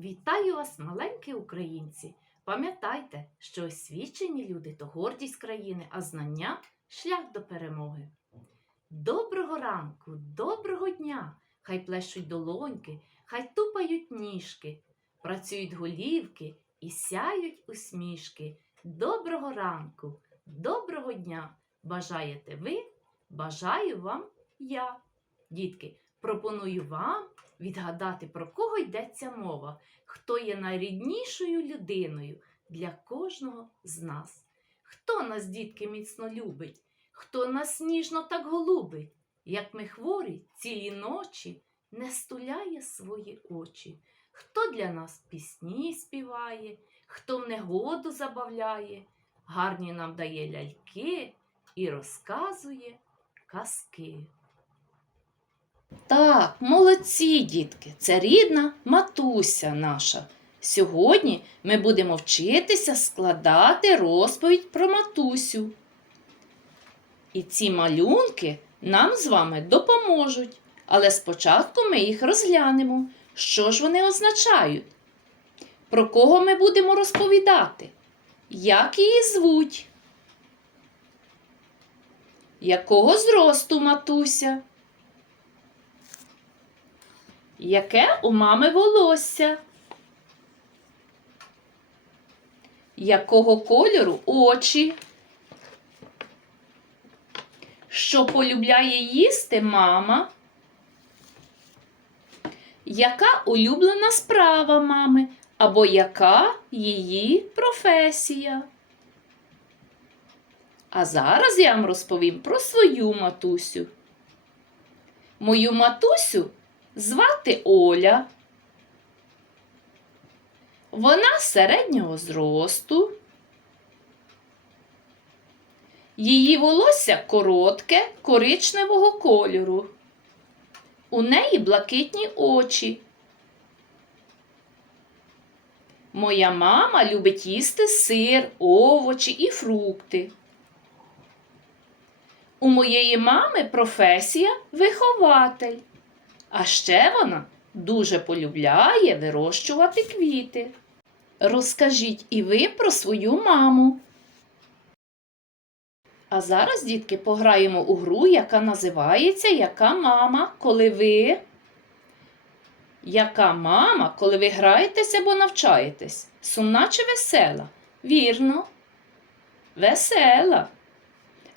Вітаю вас, маленькі українці! Пам'ятайте, що освічені люди то гордість країни, а знання шлях до перемоги. Доброго ранку, доброго дня! Хай плещуть долоньки, хай тупають ніжки, працюють голівки і сяють усмішки. Доброго ранку, доброго дня! Бажаєте ви, бажаю вам я. Дітки, пропоную вам відгадати, про кого йдеться мова, хто є найріднішою людиною для кожного з нас. Хто нас, дітки, міцно любить, хто нас ніжно так голубить, як ми хворі цілі ночі не стуляє свої очі. Хто для нас пісні співає, хто в негоду забавляє, гарні нам дає ляльки і розказує казки. Так, молодці, дітки, це рідна матуся наша. Сьогодні ми будемо вчитися складати розповідь про матусю. І ці малюнки нам з вами допоможуть. Але спочатку ми їх розглянемо. Що ж вони означають? Про кого ми будемо розповідати? Як її звуть? Якого зросту матуся? Яке у мами волосся? Якого кольору очі? Що полюбляє їсти мама? Яка улюблена справа мами? Або яка її професія? А зараз я вам розповім про свою матусю. Мою матусю звати Оля. Вона середнього зросту. Її волосся коротке, коричневого кольору. У неї блакитні очі. Моя мама любить їсти сир, овочі і фрукти. У моєї мами професія вихователь. А ще вона дуже полюбляє вирощувати квіти. Розкажіть і ви про свою маму. А зараз, дітки, пограємо у гру, яка називається Яка мама, коли ви. Яка мама, коли ви граєтесь або навчаєтесь? Сумна чи весела? Вірно. Весела.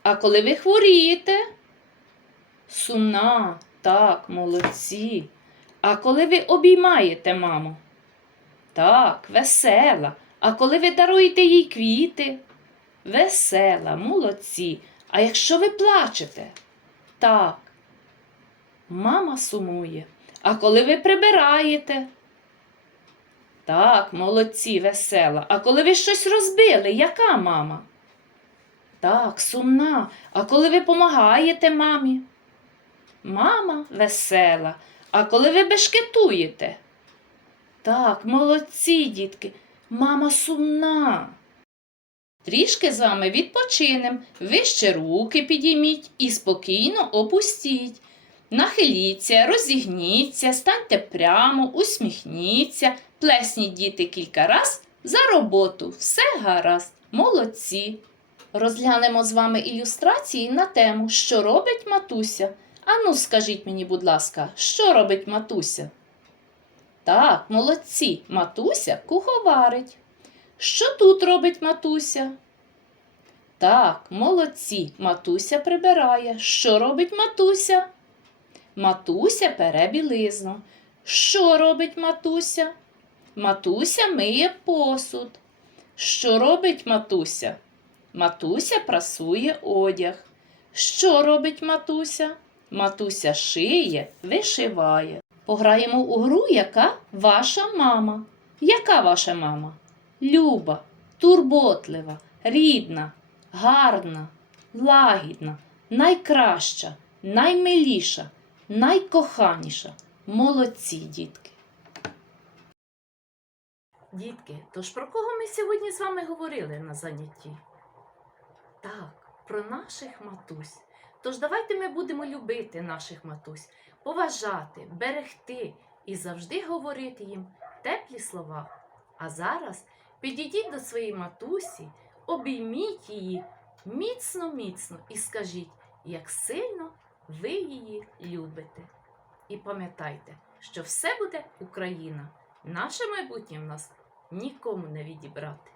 А коли ви хворієте? Сумна. Так, молодці. А коли ви обіймаєте маму? Так, весела. А коли ви даруєте їй квіти? Весела, молодці. А якщо ви плачете? Так. Мама сумує. А коли ви прибираєте? Так, молодці, весела. А коли ви щось розбили, яка мама? Так, сумна. А коли ви помагаєте мамі? Мама весела. А коли ви бешкетуєте? Так, молодці, дітки, мама сумна. Трішки з вами відпочинем, вище руки підійміть і спокійно опустіть. Нахиліться, розігніться, станьте прямо, усміхніться, плесніть діти кілька раз за роботу. Все гаразд, молодці. Розглянемо з вами ілюстрації на тему, що робить матуся. Ану, скажіть мені, будь ласка, що робить матуся? Так, молодці, матуся куховарить. Що тут робить матуся? Так, молодці, матуся прибирає. Що робить матуся? Матуся пере білизну. Що робить матуся? Матуся миє посуд. Що робить матуся? Матуся прасує одяг. Що робить матуся? Матуся шиє, вишиває. Пограємо у гру, яка ваша мама. Яка ваша мама? Люба, турботлива, рідна, гарна, лагідна, найкраща, наймиліша, найкоханіша. Молодці, дітки. Дітки, тож про кого ми сьогодні з вами говорили на занятті? Так, про наших матусь. Тож давайте ми будемо любити наших матусь, поважати, берегти і завжди говорити їм теплі слова. А зараз підійдіть до своєї матусі, обійміть її міцно-міцно і скажіть, як сильно ви її любите. І пам'ятайте, що все буде Україна. Наше майбутнє в нас нікому не відібрати.